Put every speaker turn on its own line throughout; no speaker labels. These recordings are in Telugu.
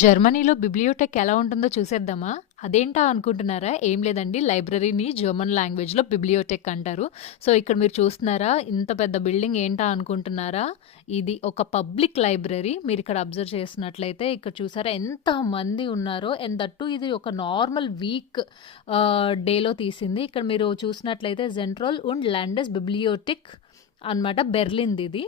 జర్మనీలో బిబ్లియోటెక్ ఎలా ఉంటుందో చూసేద్దామా? అదేంటా అనుకుంటున్నారా? ఏం లేదండి లైబ్రరీని జర్మన్ లాంగ్వేజ్‌లో బిబ్లియోటెక్ అంటారు. సో, ఇక్కడ మీరు చూస్తున్నారా? ఇంత పెద్ద బిల్డింగ్ ఏంటా అనుకుంటున్నారా? ఇది ఒక పబ్లిక్ లైబ్రరీ. మీరు ఇక్కడ అబ్జర్వ్ చేస్తున్నట్లయితే ఇక్కడ చూసారా ఎంత మంది ఉన్నారో అండ్ దట్ టూ ఇది ఒక నార్మల్ వీక్ డేలో తీసింది. ఇక్కడ మీరు చూసినట్లయితే జెంట్రల్ ఉండ్ ల్యాండెస్ బిబ్లియోటెక్ అనమాట బెర్లిన్ది ఇది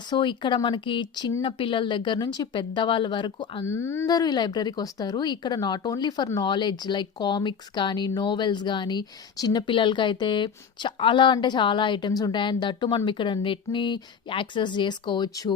సో, ఇక్కడ మనకి చిన్న పిల్లల దగ్గర నుంచి పెద్దవాళ్ళ వరకు అందరూ ఈ లైబ్రరీకొస్తారు. ఇక్కడ not only for knowledge like comics కానీ, నోవెల్స్ కానీ చిన్న అయితే చాలా అంటే చాలా ఐటమ్స్ ఉంటాయి. అండ్ దట్టు మనం ఇక్కడ నెట్‌ని యాక్సెస్ చేసుకోవచ్చు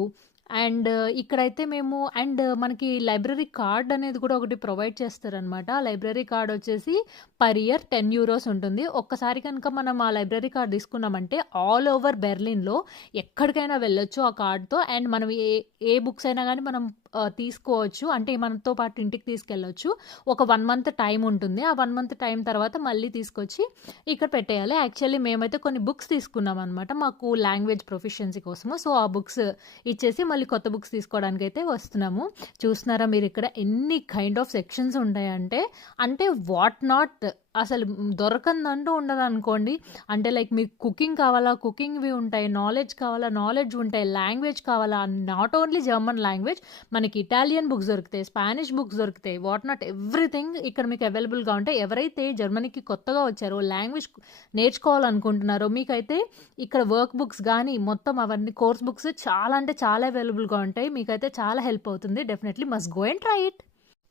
అండ్ ఇక్కడైతే మేము అండ్ మనకి లైబ్రరీ కార్డ్ అనేది కూడా ఒకటి ప్రొవైడ్ చేస్తారనమాట. ఆ లైబ్రరీ కార్డ్ వచ్చేసి పర్ ఇయర్ 10 యూరోస్ ఉంటుంది. ఒక్కసారి కనుక మనం ఆ లైబ్రరీ కార్డ్ తీసుకున్నామంటే ఆల్ ఓవర్ బెర్లిన్‌లో ఎక్కడికైనా వెళ్ళొచ్చు ఆ కార్డ్‌తో. అండ్ మనం ఏ ఏ బుక్స్ అయినా కానీ మనం తీసుకోవచ్చు. అంటే మనతో పాటు ఇంటికి తీసుకెళ్ళొచ్చు. ఒక వన్ మంత్ టైం ఉంటుంది. ఆ వన్ మంత్ టైం తర్వాత మళ్ళీ తీసుకొచ్చి ఇక్కడ పెట్టేయాలి. యాక్చువల్లీ మేమైతే కొన్ని బుక్స్ తీసుకున్నాం అనమాట మాకు లాంగ్వేజ్ ప్రొఫిషియన్సీ కోసము. సో, ఆ బుక్స్ ఇచ్చేసి మళ్ళీ కొత్త బుక్స్ తీసుకోవడానికైతే వస్తున్నాము. చూస్తున్నారా మీరు ఇక్కడ ఎన్ని కైండ్ ఆఫ్ సెక్షన్స్ ఉంటాయంటే, అంటే వాట్ నాట్ అసలు దొరకందంటూ ఉండదనుకోండి. అంటే లైక్ మీకు కుకింగ్ కావాలా? కుకింగ్‌వి ఉంటాయి. నాలెడ్జ్ కావాలా? నాలెడ్జ్ ఉంటాయి. లాంగ్వేజ్ కావాలా? నాట్ ఓన్లీ జర్మన్ లాంగ్వేజ్ మనకి ఇటాలియన్ బుక్స్ దొరుకుతాయి. స్పానిష్ బుక్స్ దొరుకుతాయి. వాట్ నాట్ ఎవ్రీథింగ్ ఇక్కడ మీకు అవైలబుల్‌గా ఉంటాయి. ఎవరైతే జర్మనీకి కొత్తగా వచ్చారో లాంగ్వేజ్ నేర్చుకోవాలనుకుంటున్నారో మీకైతే ఇక్కడ వర్క్ బుక్స్ కానీ మొత్తం అవన్నీ కోర్స్ బుక్స్ చాలా అంటే చాలా అవైలబుల్‌గా ఉంటాయి. మీకైతే చాలా హెల్ప్ అవుతుంది. Definitely must go and try it.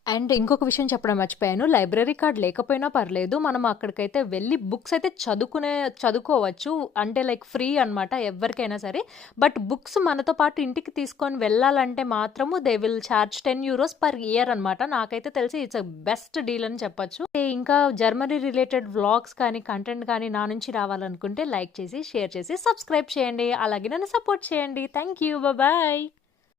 And ఇంకొక విషయం చెప్పడం మర్చిపోయాను. లైబ్రరీ కార్డ్ లేకపోయినా పర్లేదు. మనం అక్కడికైతే వెళ్ళి బుక్స్ అయితే చదువుకునే చదువుకోవచ్చు. అంటే లైక్ ఫ్రీ అనమాట ఎవ్వరికైనా సరే. బట్ బుక్స్ మనతో పాటు ఇంటికి తీసుకొని వెళ్ళాలంటే మాత్రము they will charge 10 euros per year అనమాట. నాకైతే తెలిసి ఇట్స్ ఎ బెస్ట్ డీల్ అని చెప్పొచ్చు. ఇంకా జర్మనీ రిలేటెడ్ వ్లాగ్స్ కానీ, కంటెంట్ కానీ నా నుంచి రావాలనుకుంటే లైక్ చేసి, షేర్ చేసి, సబ్స్క్రైబ్ చేయండి. అలాగే నన్ను సపోర్ట్ చేయండి. Thank you. బాయ్.